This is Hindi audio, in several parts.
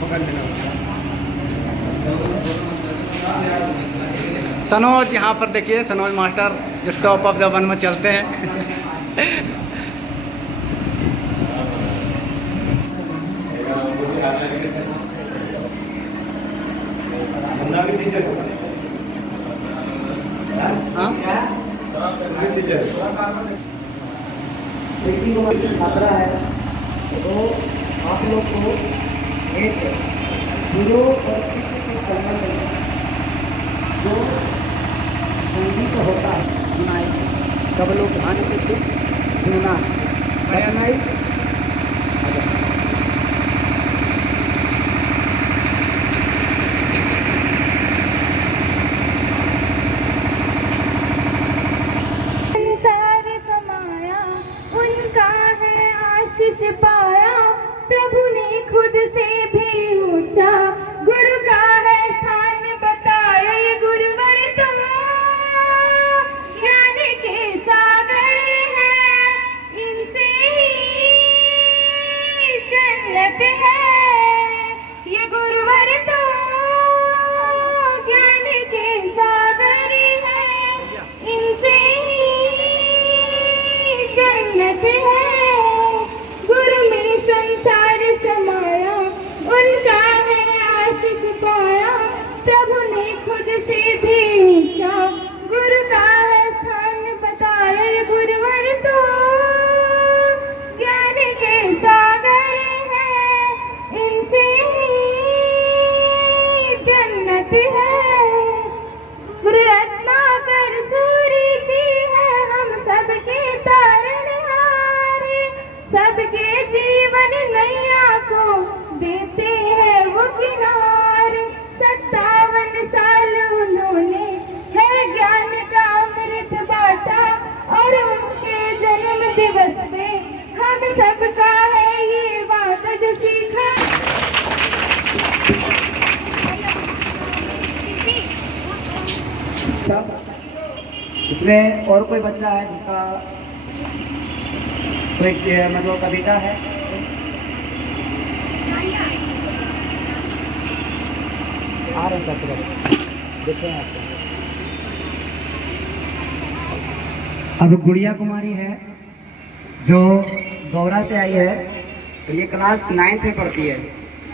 पकड़ लेना उसका। सनोज यहाँ पर देखिए, सनोज मास्टर जो टॉप ऑफ द वन में चलते हैं। हाँ छात्रा है तो आप लोग को एक गुरु और शिष्य के संबंध में जो संगीत होता है सुनाई, सब लोग ध्यान से सुनना है। आशीष पाया प्रभु ने खुद से भी ऊंचा, गुरु का है स्थान बताया। ये गुरुवर तो ज्ञान के सागर है, इनसे ही जन्नत है। ये गुरुवर तो ज्ञान के सागर है, इनसे ही जन्नत है। संसार समाया उनका है आशीष पाया, प्रभु ने खुद से भी ऊंचा, गुरु का है स्थान बताया। गुरुवर तो ज्ञान के सागर है, इनसे ही जन्नत है। गुरु रत्नाकर सूरी जी है हम सबके तारणहार, सबके जीवन नैया को देते हैं वो किनारे। 57 साल उन्होंने है ज्ञान का अमृत बांटा, और उनके जन्म दिवस पे हम सबका है ये वादा जो सीखा। इसमें और कोई बच्चा है जिसका कोई मतलब कविता है? आ रहे सत्र देखें आपको। अब गुड़िया कुमारी है जो गौरा से आई है और ये क्लास 9th में पढ़ती है।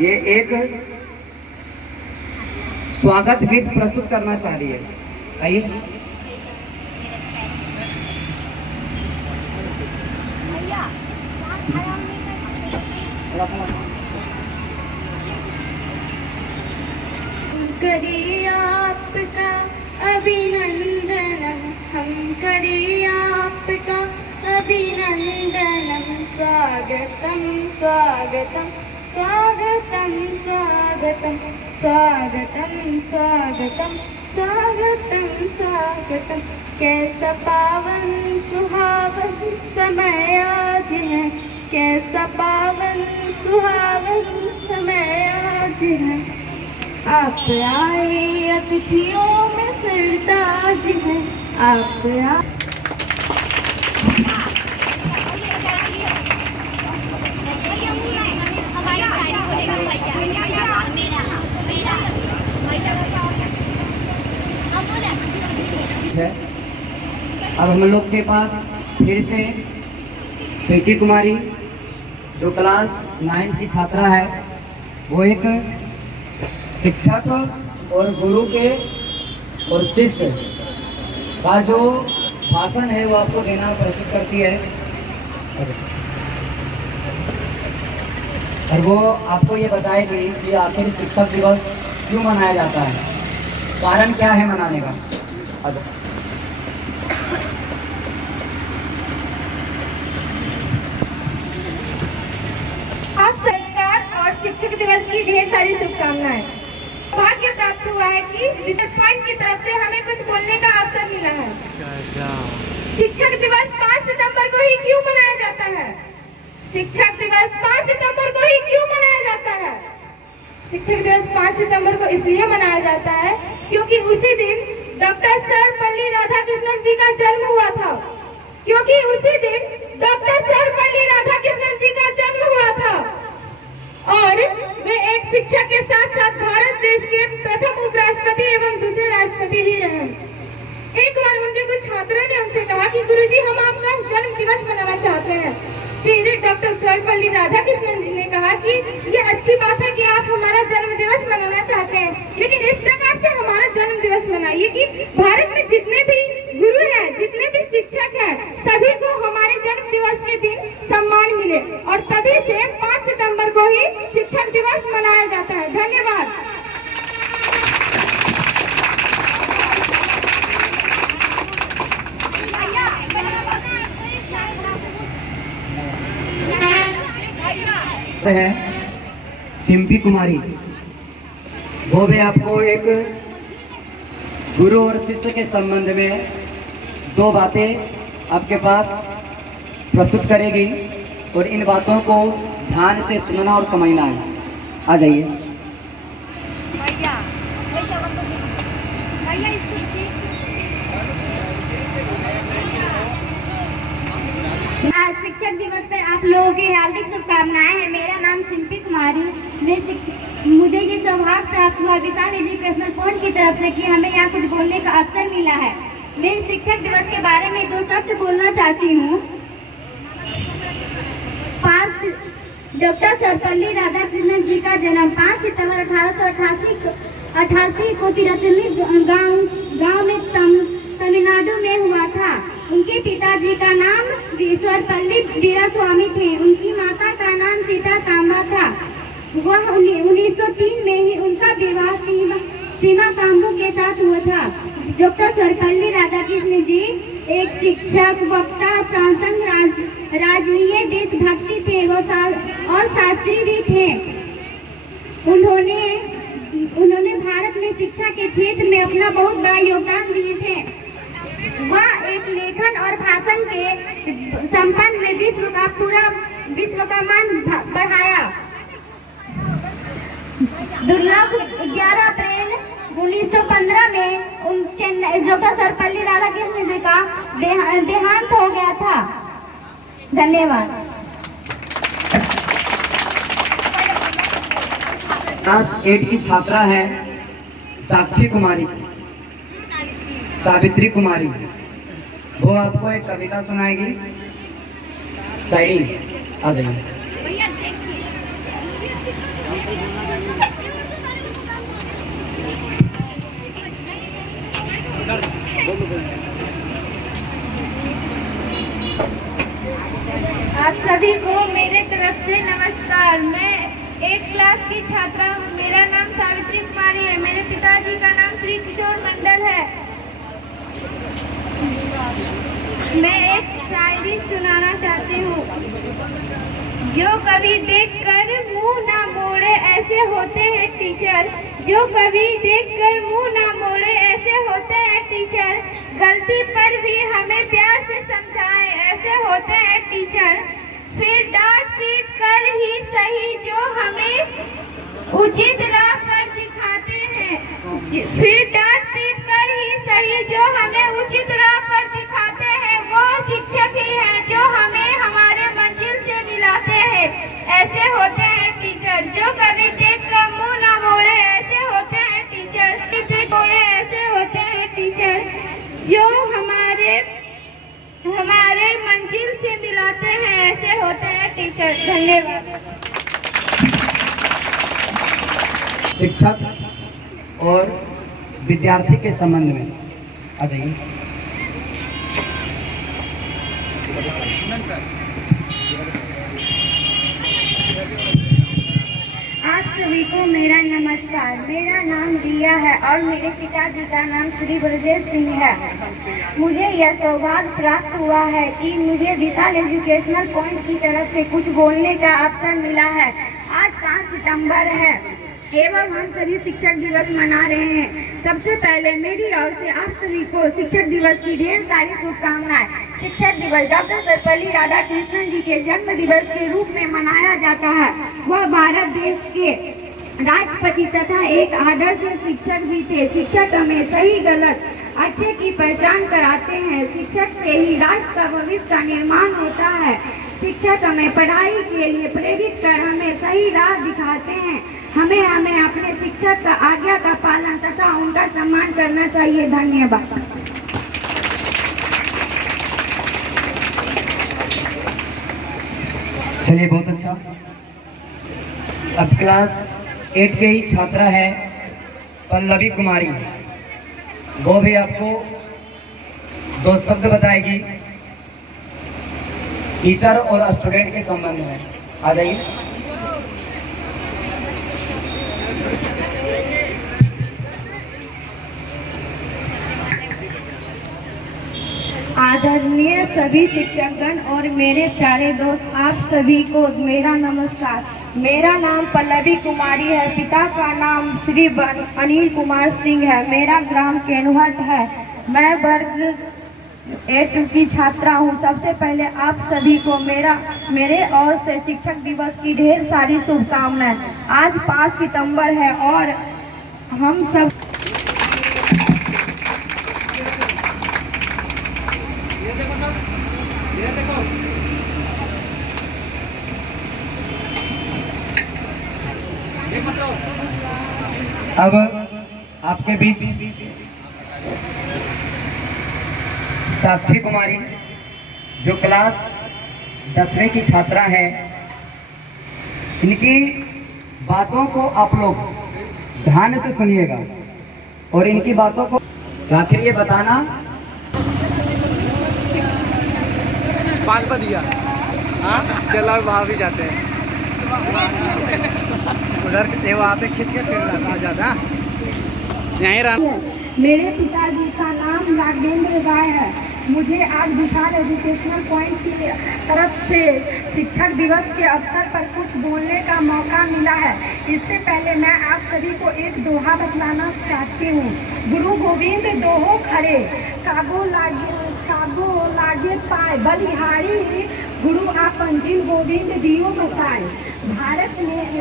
ये एक स्वागत गीत प्रस्तुत करना चाह रही है। आइए। करिए आपका अभिनंदन, हम करिए आपका अभिनंदन। स्वागतम स्वागतम स्वागतम स्वागतम स्वागतम स्वागतम स्वागतम स्वागतम। कैसा पावन सुहावन समय आज है, कैसा पावन सुहावन समय आज है। आप आए अतिथियों में सरताज है, आप आए। अब हम लोग के पास फिर से प्रीति कुमारी जो क्लास 9th की छात्रा है, वो एक शिक्षक और गुरु के और शिष्य का जो भाषण है वो आपको देना प्रस्तुत करती है। और वो आपको ये बताएगी कि आखिर शिक्षक दिवस क्यों मनाया जाता है, कारण क्या है मनाने का। आप सरकार और शिक्षक दिवस की ढेर सारी शुभकामनाएं। भाग्य प्राप्त हुआ है कि रिसर्च पॉइंट की तरफ से हमें कुछ बोलने का अवसर मिला है। शिक्षक दिवस 5 सितंबर को ही क्यों मनाया जाता है? शिक्षक दिवस 5 सितंबर को ही क्यों मनाया जाता है? शिक्षक दिवस 5 सितंबर को इसलिए मनाया जाता है क्योंकि उसी दिन डॉक्टर सर्वपल्ली राधाकृष्णन जी का जन्म हुआ था। क्योंकि उसी दिन डॉक्टर सर्वपल्ली राधाकृष्णन जी का जन्म हुआ था और वे एक शिक्षक डॉक्टर सर्वपल्ली राधाकृष्णन जी ने कहा कि ये अच्छी बात है कि आप हमारा जन्म दिवस मनाना चाहते हैं, लेकिन इस प्रकार से हमारा जन्म दिवस मनाइए कि भारत में जितने भी गुरु हैं, जितने भी शिक्षक हैं, सभी को हमारे जन्म दिवस के दिन सम्मान मिले, और तभी से 5 सितंबर को ही शिक्षक दिवस मनाया जाता है। धन्यवाद। है सिम्पी कुमारी, वो भी आपको एक गुरु और शिष्य के संबंध में 2 बातें आपके पास प्रस्तुत करेगी, और इन बातों को ध्यान से सुनना और समझना है। आ जाइए। आज शिक्षक दिवस पर आप लोगों की हार्दिक शुभकामनाएं हैं। मेरा नाम सिम्पी कुमारी। मुझे ये सौभाग्य प्राप्त हुआ विशाल एजुकेशनल फंड की तरफ से कि हमें यहाँ कुछ बोलने का अवसर मिला है। मैं शिक्षक दिवस के बारे में 2 शब्द बोलना चाहती हूँ। डॉक्टर सर्वपल्ली राधाकृष्णन जी का जन्म 5 सितंबर 1888 को तिरुत्तनी गांव में तमिलनाडु में हुआ था। उनके पिताजी का नाम सर्वपल्ली वीरास्वामी थे। उनकी माता का नाम सीता कांबा था। वह 1903 में ही उनका विवाह सीमा कांबू के साथ हुआ था। डॉक्टर सर्वपल्ली राधाकृष्णन जी एक शिक्षक, वक्ता, सांसद, राजनीय देशभक्ति थे और शास्त्री भी थे। उन्होंने भारत में शिक्षा के क्षेत्र में अपना बहुत बड़ा योगदान दिए थे। वह एक लेखन और भाषण के संपन्न में विश्व का मान बढ़ाया। दुर्लभ 11 अप्रैल 1915 में डॉक्टर सर्वपल्ली राधाकृष्णन जी का देहांत हो गया था। धन्यवाद। क्लास 8 की छात्रा है साक्षी कुमारी, सावित्री कुमारी, वो आपको एक कविता सुनाएगी। शायरी। आ जाइए। आप सभी को मेरे तरफ से नमस्कार। मैं 8 क्लास की छात्रा हूँ। मेरा नाम सावित्री कुमारी है। मेरे पिताजी का नाम श्री किशोर मंडल है। मैं एक शायरी सुनाना चाहती हूँ। जो कभी देखकर मुंह ना मोड़े ऐसे होते हैं टीचर। जो कभी देखकर मुंह ना मोड़े ऐसे होते हैं टीचर। गलती पर भी हमें प्यार से समझाएं ऐसे होते हैं टीचर। फिर डांट पीट कर ही सही जो हमें उचित राह पर दिखाते हैं। फिर डांट पीट कर ही सही जो हमें उचित राह पर दिखाते हैं। वो शिक्षक ही हैं जो हमें हमारे मंजिल से मिलाते हैं ऐसे होते हैं टीचर। जो कभी देखकर मुंह ना मोड़े ऐसे होते हैं टीचर। मोड़े ऐसे होते हैं टीचर जो हमारे मंजिल से मिलाते हैं ऐसे होते हैं टीचर। धन्यवाद। शिक्षक और विद्यार्थी के संबंध में आ जाइए। आप सभी को मेरा नमस्कार। मेरा नाम रिया है और मेरे पिताजी का नाम श्री ब्रजेश सिंह है। मुझे यह सौभाग्य प्राप्त हुआ है कि मुझे विशाल एजुकेशनल फंड की तरफ से कुछ बोलने का अवसर मिला है। आज 5 सितंबर है एवं हम सभी शिक्षक दिवस मना रहे हैं। सबसे पहले मेरी ओर से आप सभी को शिक्षक दिवस की ढेर सारी शुभकामनाएं। शिक्षक दिवस डॉक्टर सर्वपल्ली राधाकृष्णन जी के जन्म दिवस के रूप में मनाया जाता है। वह भारत देश के राष्ट्रपति तथा एक आदर्श शिक्षक भी थे। शिक्षक हमें सही गलत अच्छे की पहचान कराते हैं। शिक्षक से ही राष्ट्र का भविष्य का निर्माण होता है। शिक्षक हमें पढ़ाई के लिए प्रेरित कर हमें सही राह दिखाते हैं। हमें अपने शिक्षक का आज्ञा का पालन तथा उनका सम्मान करना चाहिए। धन्यवाद। चलिए, बहुत अच्छा। अब क्लास 8 के ही छात्रा है पल्लवी कुमारी, वो भी आपको 2 शब्द बताएगी टीचर और स्टूडेंट के संबंध में। आ जाइए। आदरणीय सभी शिक्षकगण और मेरे प्यारे दोस्त, आप सभी को मेरा नमस्कार। मेरा नाम पल्लवी कुमारी है। पिता का नाम श्री अनिल कुमार सिंह है। मेरा ग्राम केनहट है। मैं वर्ग 8 की छात्रा हूँ। सबसे पहले आप सभी को मेरे ओर से शिक्षक दिवस की ढेर सारी शुभकामनाएं। आज 5 सितंबर है और हम सब अब आपके बीच साक्षी कुमारी, जो क्लास 10वीं की छात्रा है। इनकी बातों को आप लोग ध्यान से सुनिएगा और इनकी बातों को आखिर ये बताना। पाल पर दिया। हाँ, चलो वहाँ भी जाते हैं। उधर से वो आते खींच के फिर आ जाता यहीं रहना। मेरे पिताजी का नाम नागेंद्र राय है। मुझे आज विशाल एजुकेशनल पॉइंट की तरफ से शिक्षक दिवस के अवसर पर कुछ बोलने का मौका मिला है। इससे पहले मैं आप सभी को एक दोहा बतलाना चाहती हूँ। गुरु गोविंद दोहो खड़े, कागो लागे पाए, बलिहारी गुरु आपन जिन गोविंद दियो बताए।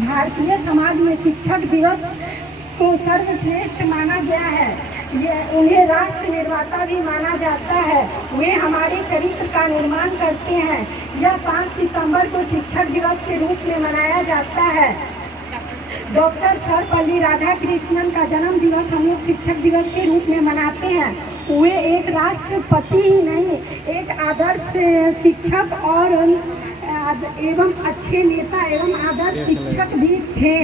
भारतीय समाज में शिक्षक दिवस को सर्वश्रेष्ठ माना गया है। ये उन्हें राष्ट्र निर्माता भी माना जाता है। वे हमारे चरित्र का निर्माण करते हैं। यह 5 सितंबर को शिक्षक दिवस के रूप में मनाया जाता है। डॉक्टर सर्वपल्ली राधाकृष्णन का जन्म दिवस हम लोग शिक्षक दिवस के रूप में मनाते हैं। वे एक राष्ट्रपति ही नहीं, एक आदर्श शिक्षक और एवं अच्छे नेता एवं आदर्श शिक्षक भी थे।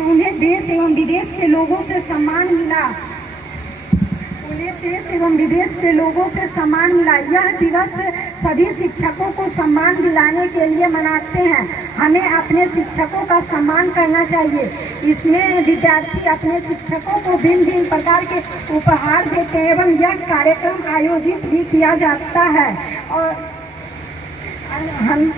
उन्हें देश एवं विदेश के लोगों से सम्मान मिला। यह दिवस सभी शिक्षकों को सम्मान दिलाने के लिए मनाते हैं। हमें अपने शिक्षकों का सम्मान करना चाहिए। इसमें विद्यार्थी अपने शिक्षकों को भिन्न भिन्न प्रकार के उपहार देते हैं एवं यह कार्यक्रम आयोजित भी किया जाता है। और हम